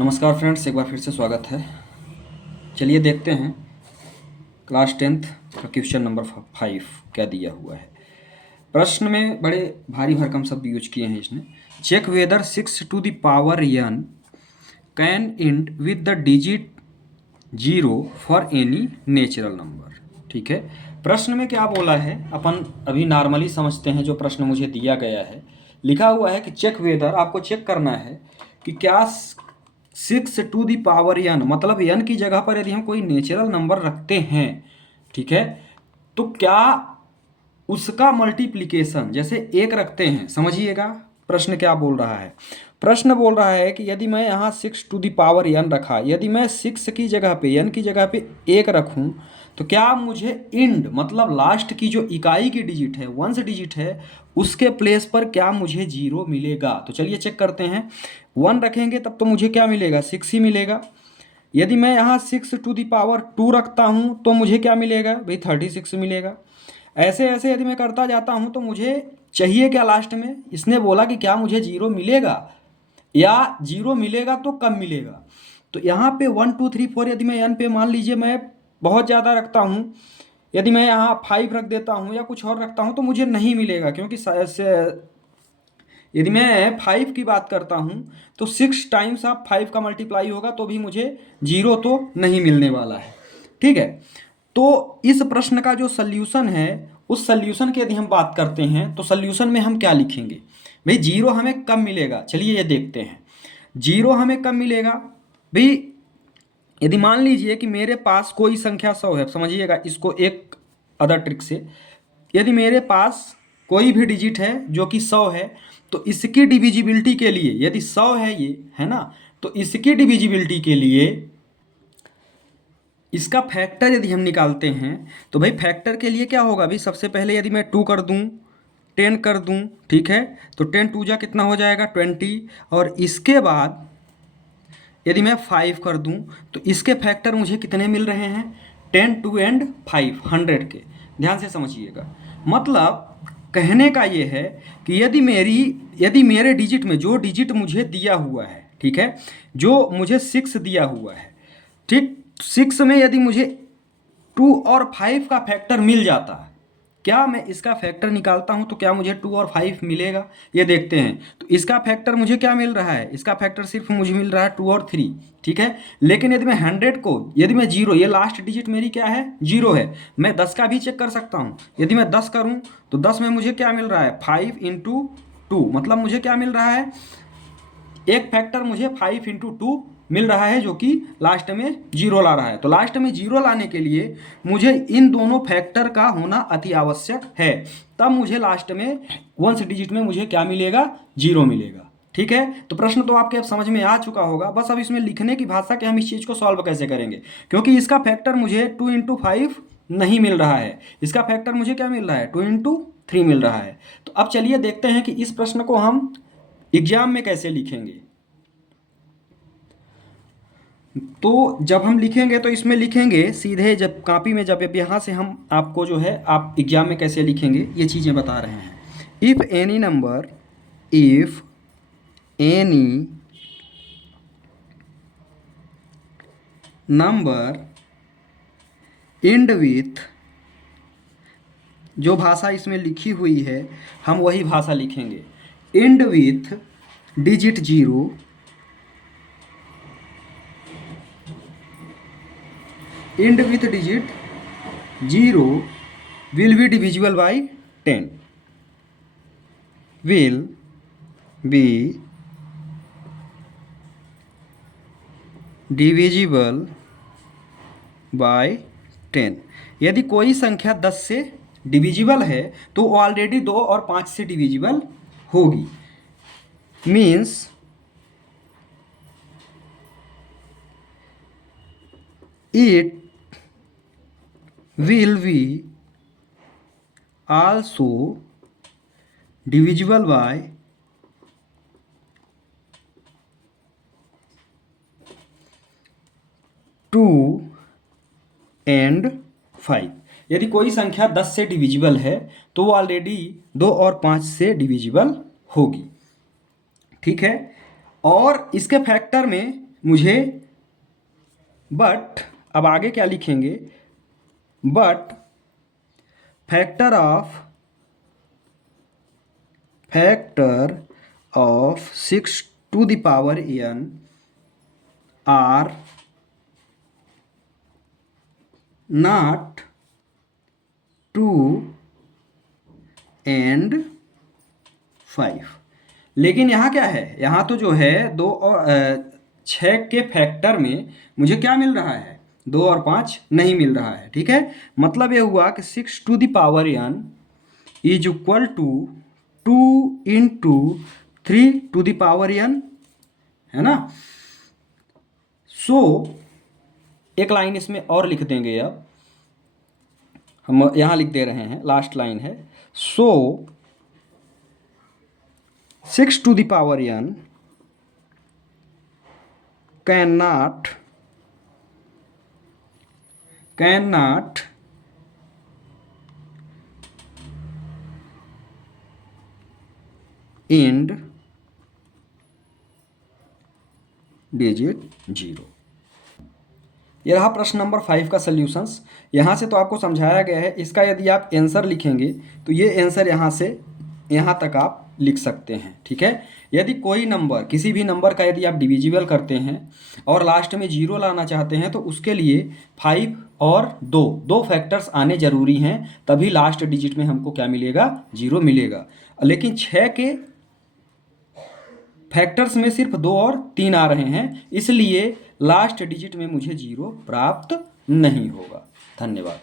नमस्कार फ्रेंड्स, एक बार फिर से स्वागत है। चलिए देखते हैं क्लास 10th का क्वेश्चन नंबर 5 क्या दिया हुआ है। प्रश्न में बड़े भारी भरकम शब्द यूज किए हैं इसने। Check whether 6 to the power n can end with the digit 0 for any natural number. ठीक है, प्रश्न में क्या बोला है अपन अभी नॉर्मली समझते हैं। जो प्रश्न मुझे दिया गया है, लिखा हुआ है कि चेक वेदर, आपको चेक करना है कि क्या 6 टू दी पावर n, मतलब n की जगह पर यदि हम कोई नेचुरल नंबर रखते हैं, ठीक है, तो क्या उसका मल्टीप्लिकेशन जैसे एक रखते हैं। समझिएगा प्रश्न क्या बोल रहा है। प्रश्न बोल रहा है कि यदि मैं यहाँ 6 टू दी पावर n रखा, यदि मैं 6 की जगह पे, n की जगह पे एक रखूँ, तो क्या मुझे इंड मतलब लास्ट की जो इकाई की डिजिट है, वंस डिजिट है, उसके प्लेस पर क्या मुझे 0 मिलेगा। तो चलिए चेक करते हैं। 1 रखेंगे तब तो मुझे क्या मिलेगा, 6 ही मिलेगा। यदि मैं यहाँ 6 टू दी पावर 2 रखता हूँ तो मुझे क्या मिलेगा भाई, 36 मिलेगा। ऐसे ऐसे यदि मैं करता जाता हूँ तो मुझे चाहिए क्या लास्ट में। इसने बोला कि क्या मुझे 0 मिलेगा या 0 मिलेगा तो कब मिलेगा। तो यहाँ पे 1 2 3 4 यदि मैं n पे मान लीजिए मैं बहुत ज़्यादा रखता हूँ, यदि मैं यहाँ 5 रख देता हूँ या कुछ और रखता हूँ तो मुझे नहीं मिलेगा, क्योंकि यदि मैं 5 की बात करता हूँ तो 6 टाइम्स ऑफ 5 का मल्टीप्लाई होगा तो भी मुझे 0 तो नहीं मिलने वाला है। ठीक है, तो इस प्रश्न का जो सल्यूशन है, उस सल्यूशन की यदि हम बात करते हैं तो सल्यूशन में हम क्या लिखेंगे भाई। 0 हमें कब मिलेगा, चलिए ये देखते हैं। 0 हमें कब मिलेगा भाई, यदि मान लीजिए कि मेरे पास कोई संख्या 100 है। समझिएगा इसको एक अदर ट्रिक से। यदि मेरे पास कोई भी डिजिट है जो कि 100 है, तो इसकी डिविजिबिलिटी के लिए, यदि 100 है ये, है ना, तो इसकी डिविजिबिलिटी के लिए इसका फैक्टर यदि हम निकालते हैं तो भाई फैक्टर के लिए क्या होगा भाई, सबसे पहले यदि मैं 2 कर दूं, 10 कर दूं, ठीक है, तो 10 2 जा कितना हो जाएगा 20। और इसके बाद यदि मैं 5 कर दूं तो इसके फैक्टर मुझे कितने मिल रहे हैं, 10 2 एंड 5 100 के। ध्यान से समझिएगा, मतलब कहने का ये है कि यदि मेरे डिजिट में जो डिजिट मुझे दिया हुआ है, ठीक है, जो मुझे 6 दिया हुआ है, ठीक, 6 में यदि मुझे 2 और 5 का फैक्टर मिल जाता है, क्या मैं इसका फैक्टर निकालता हूं तो क्या मुझे 2 और 5 मिलेगा, ये देखते हैं। तो इसका फैक्टर मुझे क्या मिल रहा है, इसका फैक्टर सिर्फ मुझे मिल रहा है 2 और 3, ठीक है। लेकिन यदि मैं 100 को, यदि मैं 0, ये लास्ट डिजिट मेरी क्या है 0 है, मैं 10 का भी चेक कर सकता हूँ। यदि मैं 10 करूँ तो 10 में मुझे क्या मिल रहा है 5 इंटू 2, मतलब मुझे क्या मिल रहा है, एक फैक्टर मुझे 5 इंटू 2 मिल रहा है, जो कि लास्ट में 0 ला रहा है। तो लास्ट में 0 लाने के लिए मुझे इन दोनों फैक्टर का होना अति आवश्यक है, तब मुझे लास्ट में वंस डिजिट में मुझे क्या मिलेगा, 0 मिलेगा। ठीक है, तो प्रश्न तो आपके अब समझ में आ चुका होगा। बस अब इसमें लिखने की भाषा कि हम इस चीज़ को सॉल्व कैसे करेंगे, क्योंकि इसका फैक्टर मुझे 2 इंटू 5 नहीं मिल रहा है, इसका फैक्टर मुझे क्या मिल रहा है 2 इंटू 3 मिल रहा है। तो अब चलिए देखते हैं कि इस प्रश्न को हम एग्जाम में कैसे लिखेंगे। तो जब हम लिखेंगे तो इसमें लिखेंगे सीधे, जब कॉपी में, जब यहाँ से हम आपको जो है, आप एग्जाम में कैसे लिखेंगे ये चीज़ें बता रहे हैं। If any number, if any number and with, जो भाषा इसमें लिखी हुई है हम वही भाषा लिखेंगे, and with digit 0, and with digit 0 will be divisible by 10, will be divisible by 10। यदि कोई संख्या 10 से डिविजिबल है तो ऑलरेडी 2 और 5 से डिविजिबल होगी। Means it will be also divisible by 2 and 5। यदि कोई संख्या 10 से डिविजिबल है तो वो ऑलरेडी 2 और 5 से डिविजिबल होगी। ठीक है, और इसके फैक्टर में मुझे बट, अब आगे क्या लिखेंगे, but factor of 6 to the power n are not 2 and 5। लेकिन यहाँ क्या है, यहाँ तो जो है 2 और 6 के फैक्टर में मुझे क्या मिल रहा है, 2 और 5 नहीं मिल रहा है। ठीक है, मतलब ये हुआ कि 6 to the power n is equal to 2 into 3 to the power n, है ना। सो एक लाइन इसमें और लिख देंगे, अब हम यहाँ लिख दे रहे हैं, लास्ट लाइन है। So 6 to the power n cannot end digit 0। यह रहा प्रश्न नंबर 5 का सल्यूशंस। यहाँ से तो आपको समझाया गया है, इसका यदि आप आंसर लिखेंगे तो ये आंसर यहाँ से यहाँ तक आप लिख सकते हैं। ठीक है, यदि कोई नंबर, किसी भी नंबर का यदि आप डिविजिबल करते हैं और लास्ट में 0 लाना चाहते हैं तो उसके लिए 5 और 2 फैक्टर्स आने जरूरी हैं, तभी लास्ट डिजिट में हमको क्या मिलेगा, 0 मिलेगा। लेकिन 6 के फैक्टर्स में सिर्फ 2 और 3 आ रहे हैं, इसलिए लास्ट डिजिट में मुझे 0 प्राप्त नहीं होगा। धन्यवाद।